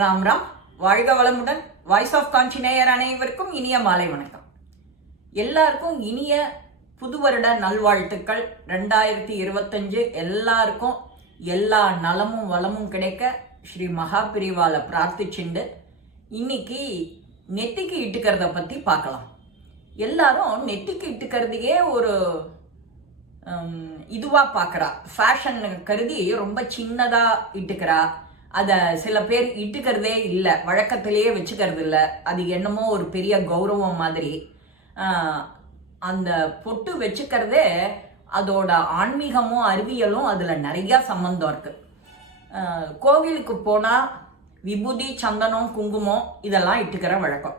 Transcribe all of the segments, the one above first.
ராம் ராம். வாழ்க வளமுடன். Voice of கான்சினேயர் அனைவருக்கும் இனிய மாலை வணக்கம். எல்லாருக்கும் இனிய புது வருட நல்வாழ்த்துக்கள். ரெண்டாயிரத்தி இருபத்தஞ்சு எல்லாருக்கும் எல்லா நலமும் வளமும் கிடைக்க ஸ்ரீ மகாபிரிவால பிரார்த்திச்சுண்டு. இன்னைக்கு நெத்திக்கு இட்டுக்கிறத பற்றி பார்க்கலாம். எல்லாரும் நெத்திக்கு இட்டுக்கிறதையே ஒரு இதுவாக பார்க்குறா. ஃபேஷன் கருதி ரொம்ப சின்னதாக இட்டுக்கிறா. அதை சில பேர் இட்டுக்கிறதே இல்லை. வழக்கத்திலேயே வச்சுக்கிறது இல்லை. அது என்னமோ ஒரு பெரிய கௌரவம் மாதிரி. அந்த பொட்டு வச்சுக்கிறதே அதோட ஆன்மீகமும் அறிவியலும் அதில் நிறையா சம்மந்தம் இருக்குது கோவிலுக்கு போனால் விபூதி சந்தனம் குங்குமம் இதெல்லாம் இட்டுக்கிற வழக்கம்.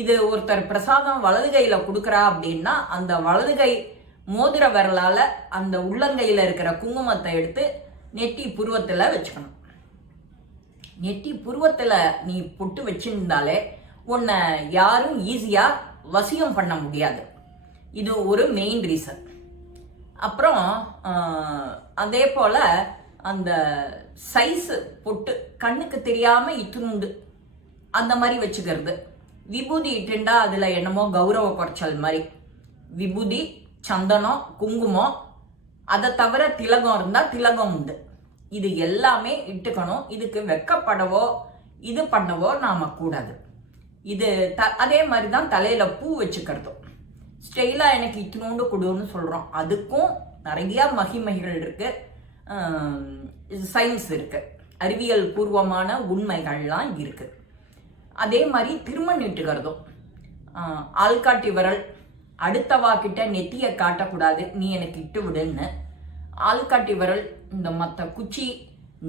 இது ஒருத்தர் பிரசாதம் வலது கையில் கொடுக்குறா அப்படின்னா அந்த வலது கை மோதிர விரலால் அந்த உள்ளங்கையில் இருக்கிற குங்குமத்தை எடுத்து நெட்டி புருவத்தில் வச்சுக்கணும். நெட்டி புருவத்தில் நீ பொட்டு வச்சிருந்தாலே உன்னை யாரும் ஈஸியாக வசியம் பண்ண முடியாது. இது ஒரு மெயின் ரீசன் அப்புறம் அதே போல் அந்த சைஸு பொட்டு கண்ணுக்கு தெரியாமல் இத்துணுண்டு. அந்த மாதிரி வச்சுக்கிறது. விபூதி இட்டுண்டா அதில் என்னமோ கௌரவ குறைச்சல் மாதிரி. விபூதி சந்தனம் குங்குமம் அதை தவிர திலகம் இருந்தால் திலகம் உண்டு. இது எல்லாமே இட்டுக்கணும். இதுக்கு வெக்கப்படவோ இது பண்ணவோ நாம் கூடாது. இது த அதே மாதிரி தான் தலையில் பூ வச்சுக்கிறதும். ஸ்டெயிலாக எனக்கு இத்தினோண்டு கொடுன்னு சொல்கிறோம் அதுக்கும் நிறையா மகிமைகள் இருக்குது சயின்ஸ் இருக்குது அறிவியல் பூர்வமான உண்மைகள்லாம் இருக்குது அதே மாதிரி திருமண் இட்டுக்கிறதும். ஆள்காட்டி விரல். அடுத்தவா கிட்ட நெத்தியை காட்டக்கூடாது. நீ எனக்கு இட்டு விடுன்னு. ஆள்காட்டி விரல் இந்த மற்ற குச்சி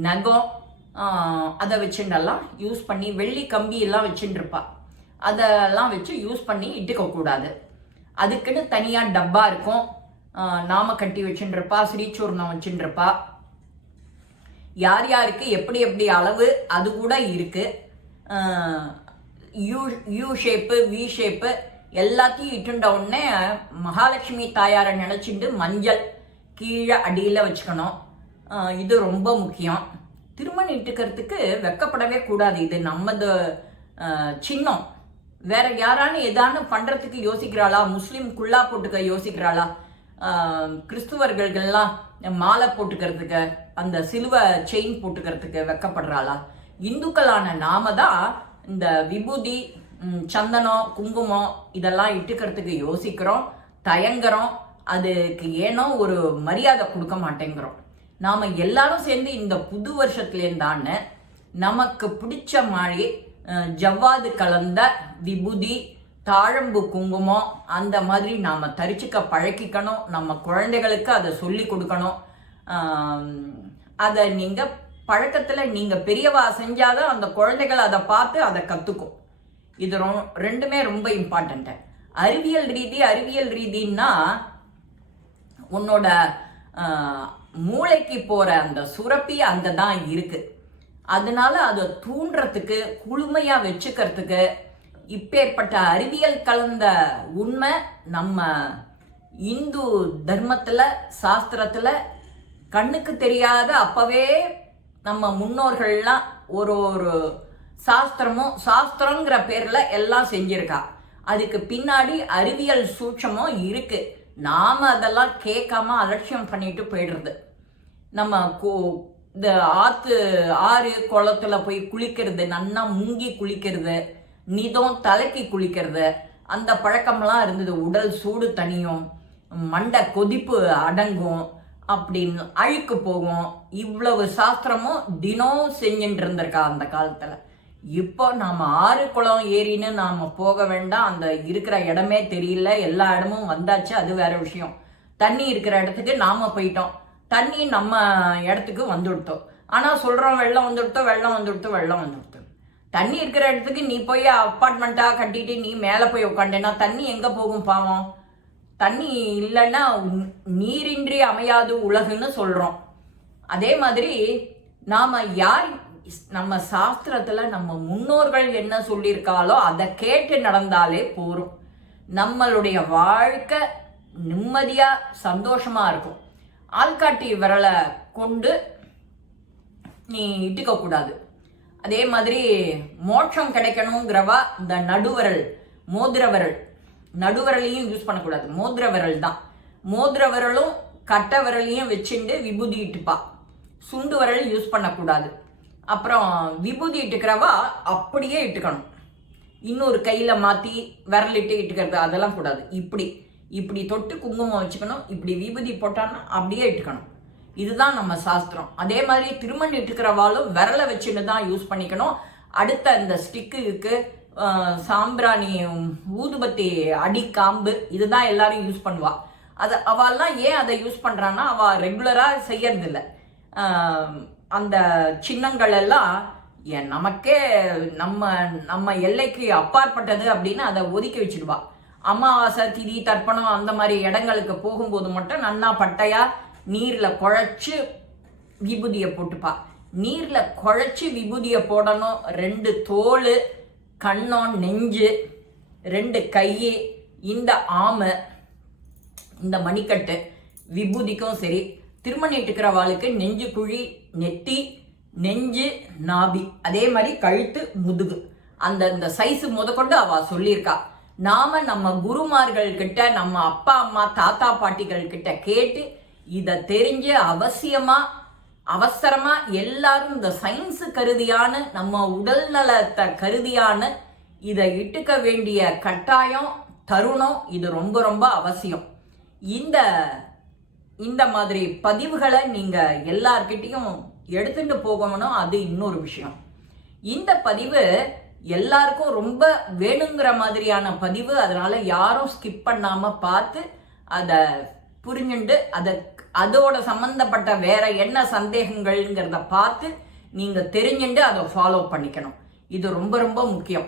நகம் அதை அதை வச்சுட்டெல்லாம் யூஸ் பண்ணி வெள்ளி கம்பி எல்லாம் அதெல்லாம் வச்சு யூஸ் பண்ணி இட்டுக்க கூடாது அதுக்குன்னு தனியாக டப்பா இருக்கும். நாம கட்டி வச்சுட்டு ஸ்ரீச்சூர்ணம் ஸ்ரீசூர்ணம் யார் யாருக்கு எப்படி எப்படி அளவு அது கூட இருக்கு. U U shape V shape எல்லாத்தையும் இட்டுண்ட உடனே மகாலட்சுமி தாயாரை நினச்சிட்டு மஞ்சள். கீழே அடியில் வச்சுக்கணும். இது ரொம்ப முக்கியம். திருமணம் இட்டுக்கிறதுக்கு வெக்கப்படவே கூடாது. இது நம்மது சின்னம். வேற யாரானு ஏதானு பண்ணுறதுக்கு யோசிக்கிறாளா? முஸ்லீம் குல்லா போட்டுக்க யோசிக்கிறாளா? கிறிஸ்துவர்கள்லாம் மாலை போட்டுக்கிறதுக்கு அந்த சிலுவை செயின் போட்டுக்கிறதுக்கு வெக்கப்படுறாளா? இந்துக்களான நாம தான் இந்த விபூதி சந்தனம் குங்குமம் இதெல்லாம் இட்டுக்கிறதுக்கு யோசிக்கிறோம் தயங்குறோம். அதுக்கு ஏனோ ஒரு மரியாதை கொடுக்க மாட்டேங்கிறோம். நாம் எல்லாரும் சேர்ந்து இந்த புது வருஷத்துலேருந்தான நமக்கு பிடிச்ச மாதிரி ஜவ்வாது கலந்த விபூதி தாழம்பு குங்குமம் அந்த மாதிரி நாம் தரிச்சுக்க பழக்கிக்கணும் நம்ம குழந்தைகளுக்கு அதை சொல்லி கொடுக்கணும். அதை நீங்கள் பழக்கத்தில் நீங்கள் பெரியவா செஞ்சாதான் அந்த குழந்தைகள் அதை பார்த்து அதை கற்றுக்கும் இது ரொ ரெண்டுமே ரொம்ப இம்பார்ட்டண்ட்டு அறிவியல் ரீதி அறிவியல் ரீதின்னா உன்னோட மூளைக்கு போற அந்த சுரப்பி அங்கே தான் இருக்கு. அதனால அதை தூண்டுறதுக்கு குளுமையா வச்சுக்கிறதுக்கு இப்பேற்பட்ட அறிவியல் கலந்த உண்மை நம்ம இந்து தர்மத்துல சாஸ்திரத்துல கண்ணுக்கு தெரியாத அப்பவே நம்ம முன்னோர்கள்லாம் ஒரு ஒரு சாஸ்திரமும் சாஸ்திரங்கிற பேர்ல எல்லாம் செஞ்சிருக்கா. அதுக்கு பின்னாடி அறிவியல் சூட்சமும் இருக்குது நாம் அதெல்லாம் கேட்காம அலட்சியம் பண்ணிட்டு போயிடுறது. நம்ம கோ இந்த ஆற்று ஆறு குளத்துல போய் குளிக்கிறது நன்னா மூங்கி குளிக்கிறது நிதம் தலைக்கு குளிக்கிறது அந்த பழக்கம்லாம் இருந்தது. உடல் சூடு தனியும் மண்டை கொதிப்பு அடங்கும் அப்படின்னு அழுக்கு போகும். இவ்வளவு சாஸ்திரமும் தினம் செஞ்சுட்டு இருந்திருக்கா அந்த காலத்தில். இப்போ நாம ஆறு குளம் ஏரின்னு நாம போக வேண்டாம். அந்த இருக்கிற இடமே தெரியல. எல்லா இடமும் வந்தாச்சு. அது வேற விஷயம். தண்ணி இருக்கிற இடத்துக்கு நாம போயிட்டோம். தண்ணி நம்ம இடத்துக்கு வந்துவிட்டோம் ஆனா சொல்றோம் வெள்ளம் வந்துவிட்டோம் வெள்ளம் வந்துவிட்டோம் வெள்ளம் வந்துவிட்டோம் தண்ணி இருக்கிற இடத்துக்கு நீ போய் அப்பார்ட்மெண்ட்டாக கட்டிட்டு நீ மேலே போய் உட்காண்டேன்னா தண்ணி எங்கே போகும் பாவம்? தண்ணி இல்லைன்னா நீரின்றி அமையாது உலகுன்னு சொல்கிறோம் அதே மாதிரி நாம் யார் நம்ம சாஸ்திரத்தில் நம்ம முன்னோர்கள் என்ன சொல்லியிருக்காளோ அதை கேட்டு நடந்தாலே போகும் நம்மளுடைய வாழ்க்கை நிம்மதியாக சந்தோஷமாக இருக்கும். ஆள்காட்டி விரலை கொண்டு நீ இட்டுக்கக்கூடாது. அதே மாதிரி மோட்சம் கிடைக்கணுங்கிறவா இந்த நடுவரல் மோதிர விரல் நடுவரலையும் யூஸ் பண்ணக்கூடாது. மோதிர விரல் தான் மோதிர விரலும் கட்டை விரலையும் வச்சுட்டு விபூதி இட்டுப்பா. சுண்டு விரல் யூஸ் பண்ணக்கூடாது. அப்புறம் விபூதி இட்டுக்கிறவா அப்படியே இட்டுக்கணும். இன்னொரு கையில் மாற்றி விரலிட்டு இட்டுக்கிறது அதெல்லாம் கூடாது. இப்படி இப்படி தொட்டு குங்குமம் வச்சுக்கணும். இப்படி விபூதி போட்டான்னா அப்படியே இட்டுக்கணும். இதுதான் நம்ம சாஸ்திரம். அதே மாதிரி திருமண் இட்டுக்கிறவாலும் விரலை வச்சுன்னு தான் யூஸ் பண்ணிக்கணும். அடுத்த இந்த ஸ்டிக்கு சாம்பிராணி ஊதுபத்தி அடி காம்பு இதுதான் எல்லாரும் யூஸ் பண்ணுவா. அது அவெல்லாம் ஏன் அதை யூஸ் பண்ணுறான்னா அவள் ரெகுலராக செய்யறதில்லை. அந்த சின்னங்கள் எல்லாம் ஏன் நமக்கே நம்ம நம்ம எல்லைக்கு அப்பாற்பட்டது அப்படின்னு அதை ஒதுக்கி வச்சிடுவா. அமாவாசை திதி தர்ப்பணம் அந்த மாதிரி இடங்களுக்கு போகும்போது மட்டும் நன்னா பட்டையா நீரில் குழைச்சு விபூதியை போட்டுப்பா. நீரில் குழைச்சி விபூதியை போடணும் ரெண்டு தோல் கண்ணம் நெஞ்சு ரெண்டு கை இந்த ஆமை இந்த மணிக்கட்டு விபூதிக்கும் சரி திருமணிட்டுக்கிறவாளுக்கு நெஞ்சு குழி நெத்தி நெஞ்சு நாபி. அதே மாதிரி கழுத்து முதுகு. அந்த இந்த சைஸ் முதற்கொண்டு அவ சொல்லியிருக்கா. நாம நம்ம குருமார்கள் கிட்ட நம்ம அப்பா அம்மா தாத்தா பாட்டிகள் கிட்ட கேட்டு இதை தெரிஞ்சு அவசியமா அவசரமா எல்லாரும் இந்த சயின்ஸு கருதியான நம்ம உடல் நலத்தை கருதியான இதை இட்டுக்க வேண்டிய கட்டாயம் தருணம் இது ரொம்ப ரொம்ப அவசியம். இந்த இந்த மாதிரி பதிவுகளை நீங்கள் எல்லார்கிட்டையும் எடுத்துட்டு போகணும் அது இன்னொரு விஷயம். இந்த பதிவு எல்லாருக்கும் ரொம்ப வேணுங்கிற மாதிரியான பதிவு அதனால் யாரும் ஸ்கிப் பண்ணாமல் பார்த்து அதை புரிஞ்சுண்டு அதை அதோட சம்மந்தப்பட்ட வேற என்ன சந்தேகங்கள்ங்கிறத பார்த்து நீங்கள் தெரிஞ்சுண்டு அதை ஃபாலோ பண்ணிக்கணும். இது ரொம்ப ரொம்ப முக்கியம்.